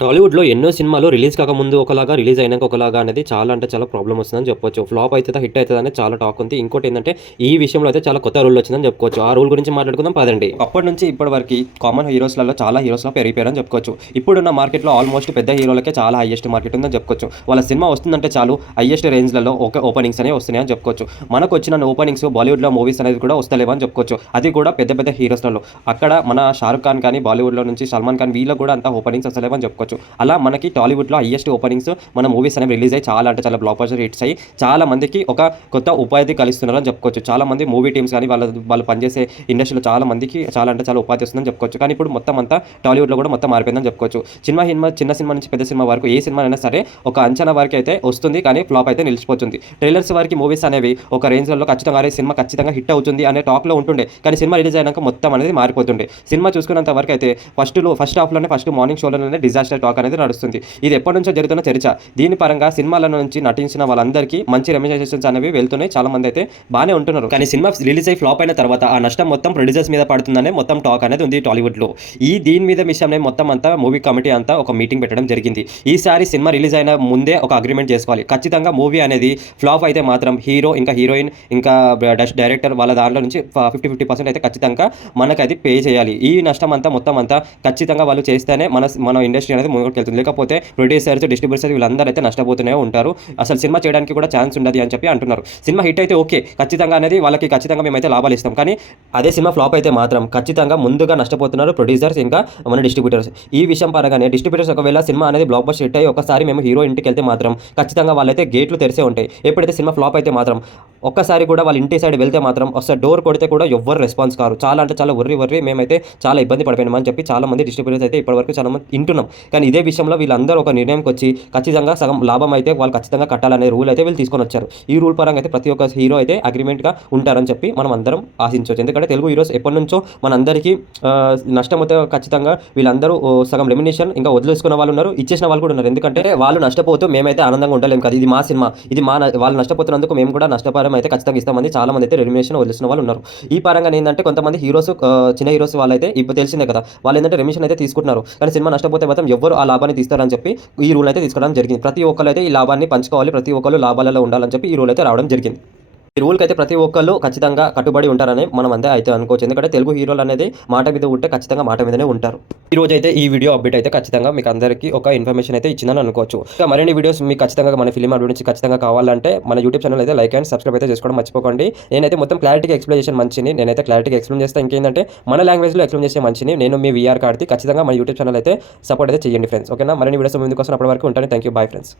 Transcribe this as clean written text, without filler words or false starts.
టాలీవుడ్‌లో ఎన్నో సినిమాలు రిలీజ్ కాకముందు ఒకలాగా, రిలీజ్ అయినాక ఒకలాగా అనేది చాలా అంటే చాలా ప్రాబ్లమ్ వస్తుందని చెప్పొచ్చు. ఫ్లాప్ అయితదా? హిట్ అయితదా? అనేది చాలా టాక్ ఉంది. ఇంకోటేందంటే ఈ విషయంలో అయితే చాలా కొత్త రూల్ వచ్చిందని చెప్పుకోవచ్చు. ఆ రూల్ గురించి మాట్లాడుకుందాం పదండి. అప్పటి నుంచి ఇప్పటి వరకి కామన్ హీరోస్‌లలో చాలా హీరోస్‌లా పెరిగిపోయారని చెప్పుకోవచ్చు. ఇప్పుడున్న మార్కెట్‌లో ఆల్మోస్ట్ పెద్ద హీరోలకే చాలా హైయెస్ట్ మార్కెట్ ఉందని చెప్పుకోవచ్చు. వాళ్ళ సినిమా వస్తుందంటే చాలు హైయెస్ట్ రేంజ్‌లలో ఓపెనింగ్స్ అనేవి వస్తున్నాయని చెప్పుకోవచ్చు. మనకొచ్చిన ఓపెనింగ్స్ బాలీవుడ్‌లో మూవీస్ అనేది కూడా వస్తలేవని చెప్పుకోవచ్చు. అది కూడా పెద్ద పెద్ద హీరోస్‌లలో. అక్కడ మన 'షారుఖ్ ఖాన్' కానీ, బాలీవుడ్‌లో నుంచి 'సల్మాన్ ఖాన్' వీళ్ళకి కూడా అంత ఓపెనింగ్స్ వస్తలేవని చెప్పుకోవచ్చు. అలా మనకి టాలీవుడ్‌లో హైయెస్ట్ ఓపెనింగ్స్ మన మూవీస్ అనేవి రిలీజ్ అయ్యి చాలా అంటే చాలా బ్లాక్ బస్టర్ హిట్స్ అయ్యి చాలా మందికి ఒక కొత్త ఉపాధి కలిగిస్తున్నారని చెప్పుకోవచ్చు. చాలా మంది మూవీ టీమ్స్ కానీ వాళ్ళు పనిచేసే ఇండస్ట్రీలో చాలా మందికి చాలా అంటే చాలా ఉపాధి వస్తుందని చెప్పుకోవచ్చు. కానీ ఇప్పుడు మొత్తం అంతా టాలీవుడ్‌లో కూడా మొత్తం మారిపోయిందని చెప్పుకోవచ్చు. చిన్న సినిమా నుంచి పెద్ద సినిమా వరకు ఏ సినిమా అయినా సరే ఒక అంచనా వరకు అయితే వస్తుంది. కానీ ఫ్లాప్ అయితే నిలిచిపోతుంది. ట్రైలర్స్ వరకు మూవీస్ అనేవి ఒక రేంజ్‌లలో ఖచ్చితంగా సినిమా ఖచ్చితంగా హిట్ అవుతుంది అనే టాక్‌లో ఉంటుండే. కానీ సినిమా రిలీజ్ అయినాక మొత్తం అనేది మారిపోతుండే. సినిమా చూసుకున్నంత వరకు అయితే ఫస్ట్ హాఫ్‌లోనే ఫస్ట్ మార్నింగ్ షోలోనే డిజాస్టర్ టాక్ అనేది నడుస్తుంది. ఇది ఎప్పటి నుంచో జరుగుతున్న చర్చ. దీని పరంగా సినిమాల నుంచి నటించిన వాళ్ళందరికీ మంచి రెమ్యునరేషన్స్ అనేవి వెళ్తున్నాయి. చాలా మంది అయితే బాగానే ఉంటున్నారు. కానీ సినిమా రిలీజ్ అయ్యి ఫ్లాప్ అయిన తర్వాత ఆ నష్టం మొత్తం ప్రొడ్యూసర్స్ మీద పడుతుందనే మొత్తం టాక్ అనేది ఉంది టాలీవుడ్‌లో. దీని మీద విషయంలో మొత్తం అంతా మూవీ కమిటీ అంతా ఒక మీటింగ్ పెట్టడం జరిగింది. ఈసారి సినిమా రిలీజ్ అయిన ముందే ఒక అగ్రిమెంట్ చేసుకోవాలి. ఖచ్చితంగా మూవీ అనేది ఫ్లాప్ అయితే మాత్రం హీరో ఇంకా హీరోయిన్ ఇంకా డైరెక్టర్ వాళ్ళ దాంట్లో నుంచి 50% అయితే ఖచ్చితంగా మనకది పే చేయాలి. ఈ నష్టం అంతా మొత్తం అంతా ఖచ్చితంగా వాళ్ళు చేస్తేనే మన ఇండస్ట్రీ అనేది ముందుకెళ్తుంది. లేకపోతే ప్రొడ్యూసర్స్, డిస్ట్రిబ్యూటర్స్ వీళ్ళందరూ అయితే నష్టపోతూనే ఉంటారు. అసలు సినిమా చేయడానికి కూడా ఛాన్స్ ఉండదు అని చెప్పి అంటున్నారు. సినిమా హిట్ అయితే ఓకే, ఖచ్చితంగా అనేది వాళ్ళకి ఖచ్చితంగా మేమైతే లాభాలు ఇస్తాం. కానీ అదే సినిమా ఫ్లాప్ అయితే మాత్రం ఖచ్చితంగా ముందుగా నష్టపోతున్నారు ప్రొడ్యూసర్స్ ఇంకా మన డిస్ట్రిబ్యూటర్స్. ఈ విషయం పరంగానే డిస్ట్రిబ్యూటర్స్ ఒకవేళ సినిమా అనేది బ్లాక్ బస్టర్ హిట్ అయ్యి ఒకసారి మేము హీరో ఇంటికి వెళ్తే మాత్రం ఖచ్చితంగా వాళ్ళైతే గేట్లు తెరిసే ఉంటాయి. ఎప్పుడైతే సినిమా ఫ్లాప్ అయితే మాత్రం ఒక్కసారి కూడా వాళ్ళ ఇంటి సైడ్ వెళ్తే మాత్రం ఒకసారి డోర్ కొడితే కూడా ఎవ్వరు రెస్పాన్స్ కారు. చాలా అంటే చాలా వర్రి మేమైతే చాలా ఇబ్బంది పడిపోయినాం అని చెప్పి చాలా మంది డిస్ట్రిబ్యూటర్స్ అయితే ఇప్పటివరకు చాలా మంది వింటున్నాం. కానీ ఇదే విషయంలో వీళ్ళందరూ ఒక నిర్ణయంకి వచ్చి ఖచ్చితంగా సగం లాభం అయితే వాళ్ళు ఖచ్చితంగా కట్టాలనే రూల్ అయితే వీళ్ళు తీసుకొని వచ్చారు. ఈ రూల్ పరంగా అయితే ప్రతి ఒక్క హీరో అయితే అగ్రిమెంట్గా ఉంటారని చెప్పి మనం అందరం ఆశించవచ్చు. ఎందుకంటే తెలుగు హీరోస్ ఎప్పటి నుంచో మనందరికీ నష్టం అయితే ఖచ్చితంగా వీళ్ళందరూ సగం రెమ్యునేషన్ ఇంకా వదిలేసుకున్న వాళ్ళు ఉన్నారు, ఇచ్చేసిన వాళ్ళు కూడా ఉన్నారు. ఎందుకంటే వాళ్ళు నష్టపోతూ మేమైతే ఆనందంగా ఉండలేం కదా, ఇది మా సినిమా, ఇది వాళ్ళు నష్టపోతున్నందుకు మేము కూడా నష్టపరం అయితే ఖచ్చితంగా ఇస్తామని చాలా మంది అయితే రెమ్యునేషన్ వదిలేసిన వాళ్ళు ఉన్నారు. ఈ పరంగా ఏంటంటే కొంతమంది హీరోస్ చిన్న హీరోస్ వాళ్ళైతే ఇప్పుడు తెలిసిందే కదా, వాళ్ళు ఏంటంటే రెమ్యునేషన్ అయితే తీసుకుంటున్నారు. కానీ సినిమా నష్టపోతే మాత్రం ఎవరు ఆ లాభాన్ని తీస్తారని చెప్పి ఈ రూల్ అయితే తీసుకోవడం జరిగింది. ప్రతి ఒక్కరు అయితే ఈ లాభాన్ని పంచుకోవాలి, ప్రతి ఒక్కరు లాభాలలో ఉండాలని చెప్పి ఈ రూల్ అయితే రావడం జరిగింది. ఈ రూల్కి అయితే ప్రతి ఒక్కళ్ళు ఖచ్చితంగా కట్టుబడి ఉంటారని మనం అంతే అయితే అనుకోవచ్చు. ఎందుకంటే తెలుగు హీరోలు అనేది మాట మీద ఉంటే ఖచ్చితంగా మాట మీదనే ఉంటారు. ఈ రోజు అయితే ఈ వీడియో అప్డేట్ అయితే ఖచ్చితంగా మీకు అందరికీ ఒక ఇన్ఫర్మేషన్ అయితే ఇచ్చిందని అనుకోవచ్చు. ఇంకా మరిన్ని వీడియోస్ మీకు ఖచ్చితంగా మన ఫిలిం అప్డేట్ నుంచి ఖచ్చితంగా కావాలంటే మన యూట్యూబ్ ఛానల్ అయితే లైక్ అండ్ సబ్స్క్రైబ్ అయితే చేసుకోవడం మర్చిపోకండి. నేనైతే మొత్తం క్లారిటీగా ఎక్స్ప్లెయిన్ చేసే మంచిని నేనైతే క్లారిటీగా ఎక్స్ప్లెయిన్ చేస్తాను. ఇంకేంటంటే మన లాంగ్వేజ్లో ఎక్స్ప్లెయిన్ చేసే మంచిని నేను మీ వీఆర్ కార్డ్కి ఖచ్చితంగా మన యూట్యూబ్ ఛానల్ అయితే సపోర్ట్ అయితే చేయండి ఫ్రెండ్స్. ఓకేనా, మరిన్ని వీడియోస్ ముందుకోసం అప్పటి వరకు ఉంటాను. Thank you, bye friends.